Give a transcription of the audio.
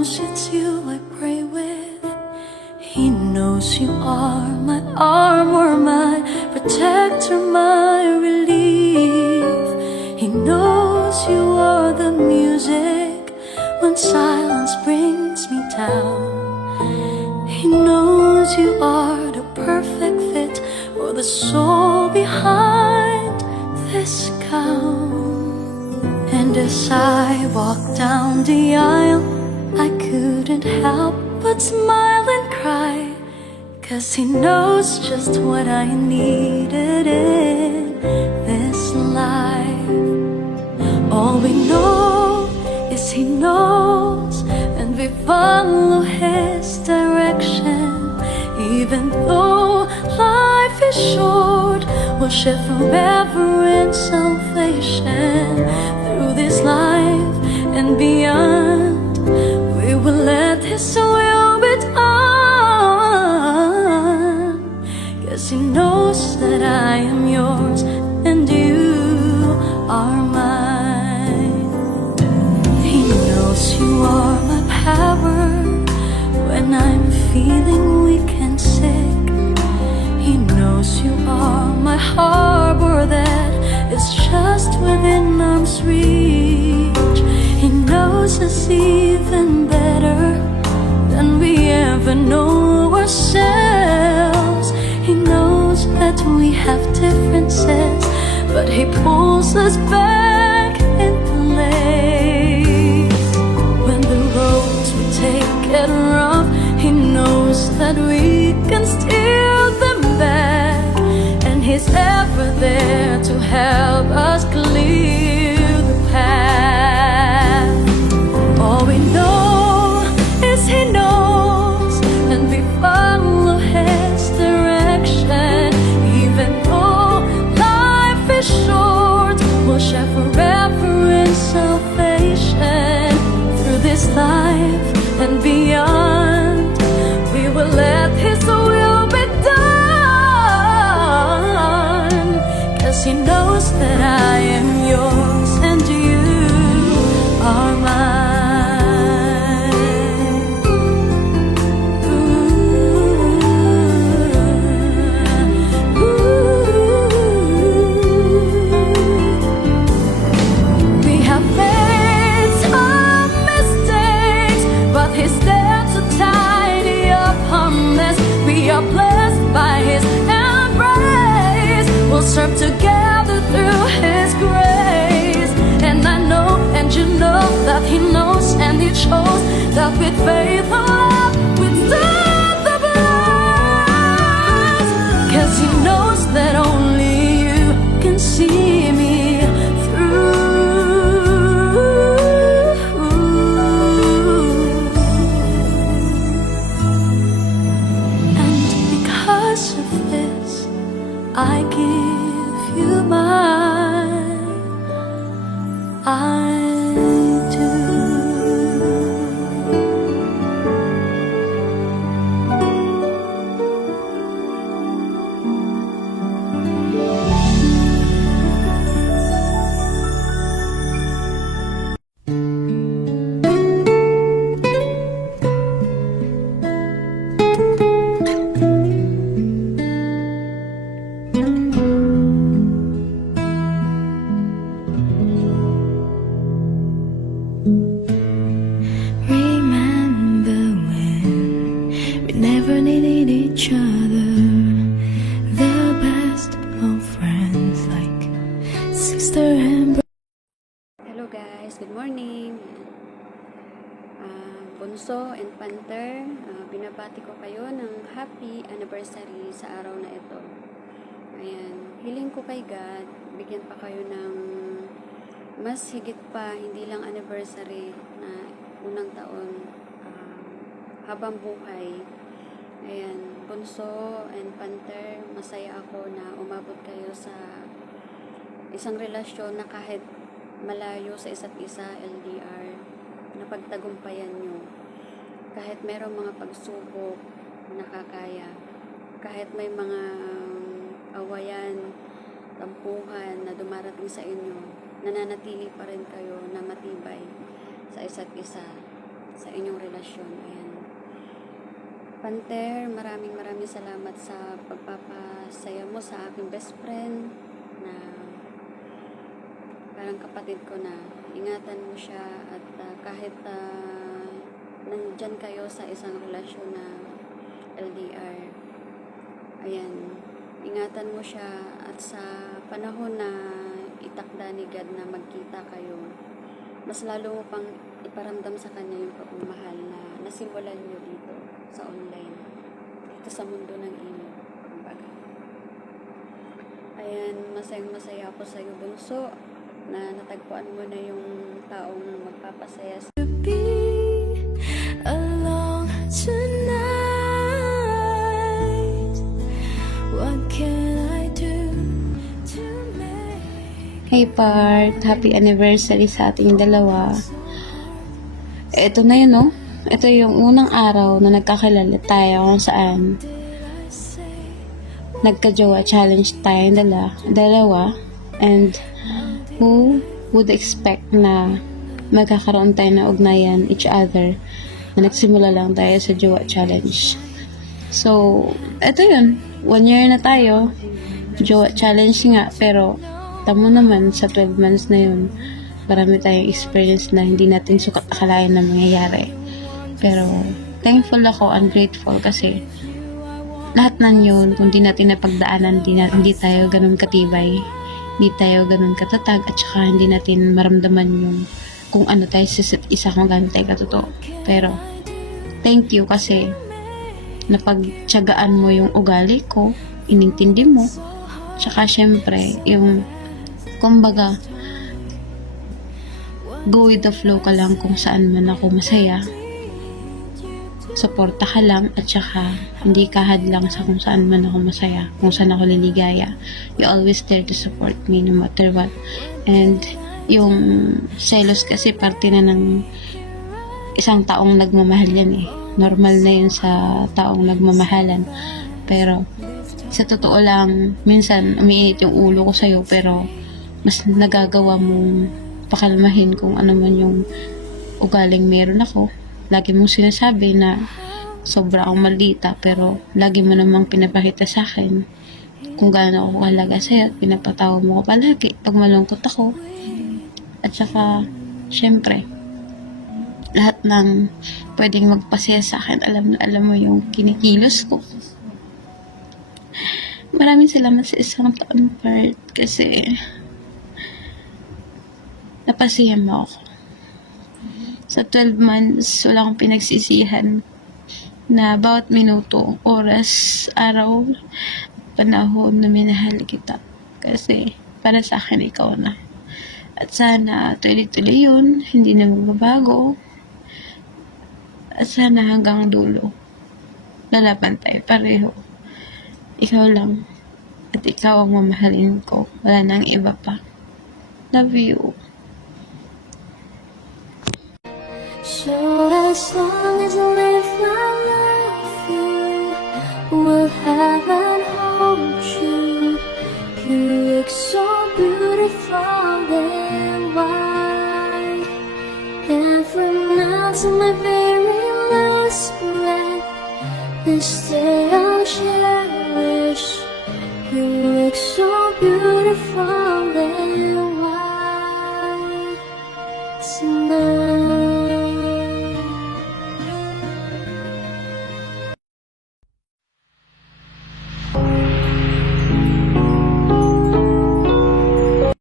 knows it's you I pray with. He knows you are my armor, my protector, my relief. He knows you are the music when silence brings me down. He knows you are the perfect fit for the soul behind this gown. And as I walked down the aisle, I couldn't help but smile and cry, 'cause he knows just what I needed in this life. All we know is he knows, and we follow his direction. Even though life is short, we'll share forever in salvation. Through this life and beyond, we will let his will be done. 'Cause he knows that I am yours and you are mine. He knows you are my power when I'm feeling weak and sick. He knows you are my harbor that is just within arm's reach. He knows us even better than we ever know ourselves. He knows that we have differences, but he pulls us back in place. When the roads we take get rough, he knows that we can steer them back, and he's ever there to help us clear the path. All we know is he knows, and we follow his direction. Even though life is short, we'll share forever in salvation. Through this life and beyond, we will let his will be done. 'Cause he knows that I am yours and you are mine. We have made some mistakes, but he's there to tidy up our mess. We are blessed by his embrace. We'll serve together through his grace. And I know, and you know, that he knows, and he shows that with faith and love we stand the blast. 'Cause he knows that only you can see me through. And because of this, I give you mine. I do. Remember when we never needed each other, the best of friends, like sister and brother. Hello guys, good morning. Bunso and Panther, binabati ko kayo ng happy anniversary sa araw na ito. Ayan, hiling ko kay God, bigyan pa kayo ng mas higit pa, hindi lang anniversary na unang taon, habang buhay. Ayan, Bunso and Panther, masaya ako na umabot kayo sa isang relasyon na kahit malayo sa isa't isa, LDR, napagtagumpayan nyo. Kahit merong mga pagsubok, nakakaya. Kahit may mga awayan, tampuhan na dumarating sa inyo, nananatili pa rin kayo na matibay sa isa't isa, sa inyong relasyon. relasyon. Ayan. Panther, maraming salamat sa pagpapasaya mo sa aking best friend na parang kapatid ko na. Ingatan mo siya at kahit nandyan kayo sa isang relasyon na LDR, ayan, ingatan mo siya at sa panahon na itakda ni God na magkita kayo, mas lalo mo pang iparamdam sa kanya yung pagmamahal na nasimulan nyo dito sa online, dito sa mundo ng imo. Kumbaga. Ayan, masaya ako sa iyo, bunso, na natagpuan mo na yung taong magpapasaya sa Be alone tonight. What can I do to make Hey part, happy anniversary sa ating dalawa. Ito na yun, no? Ito yung unang araw na nagkakilala tayo kung saan I say? nagka-jowa challenge tayong dalawa. And who would expect na magkakaroon tayo ng ugnayan each other na nagsimula lang tayo sa jowa challenge. So, ito yun. 1 year na tayo. Jowa challenge nga, pero tamo naman sa 12 months na yun, marami tayong experience na hindi natin sukat akalain na mangyayari. Pero, thankful ako and grateful kasi lahat nan yun, kung di natin napagdaanan, hindi tayo ganun katibay, hindi tayo ganun katatag, at saka hindi natin maramdaman yung kung ano tayo sa isa't isa, kung gano'n tayo katotoo. Pero, thank you kasi napagtyagaan mo yung ugali ko, inintindi mo, tsaka syempre, yung kumbaga, go with the flow ka lang kung saan man ako masaya. Suporta ka lang at saka hindi ka hadlang sa kung saan man ako masaya, kung saan ako liligaya. You always there to support me no matter what. And yung selos kasi parte na ng isang taong nagmamahal yan eh. Normal na yun sa taong nagmamahalan. Pero sa totoo lang, minsan umiinit yung ulo ko sa'yo, pero mas nagagawa mong pakalmahin kung ano man yung ugaling meron ako. Lagi mong sinasabi na sobra akong maldita, pero lagi mo namang pinapakita sa akin kung gaano ako kahalaga sa'yo at pinapatawa mo ko palagi pag malungkot ako. At saka, syempre, lahat ng pwedeng magpasaya sa akin, alam mo yung kinikilos ko. Maraming salamat sa isang taon part kasi napasaya mo ako. Sa 12 months, wala akong pinagsisihan na bawat minuto, oras, araw, panahon na minahal kita. Kasi para sa akin, ikaw na. At sana tuloy-tuloy yun, hindi na magbabago. At sana hanggang dulo, lalaban tayo pareho. Ikaw lang. At ikaw ang mamahalin ko. Wala nang iba pa. Love you. Should I slow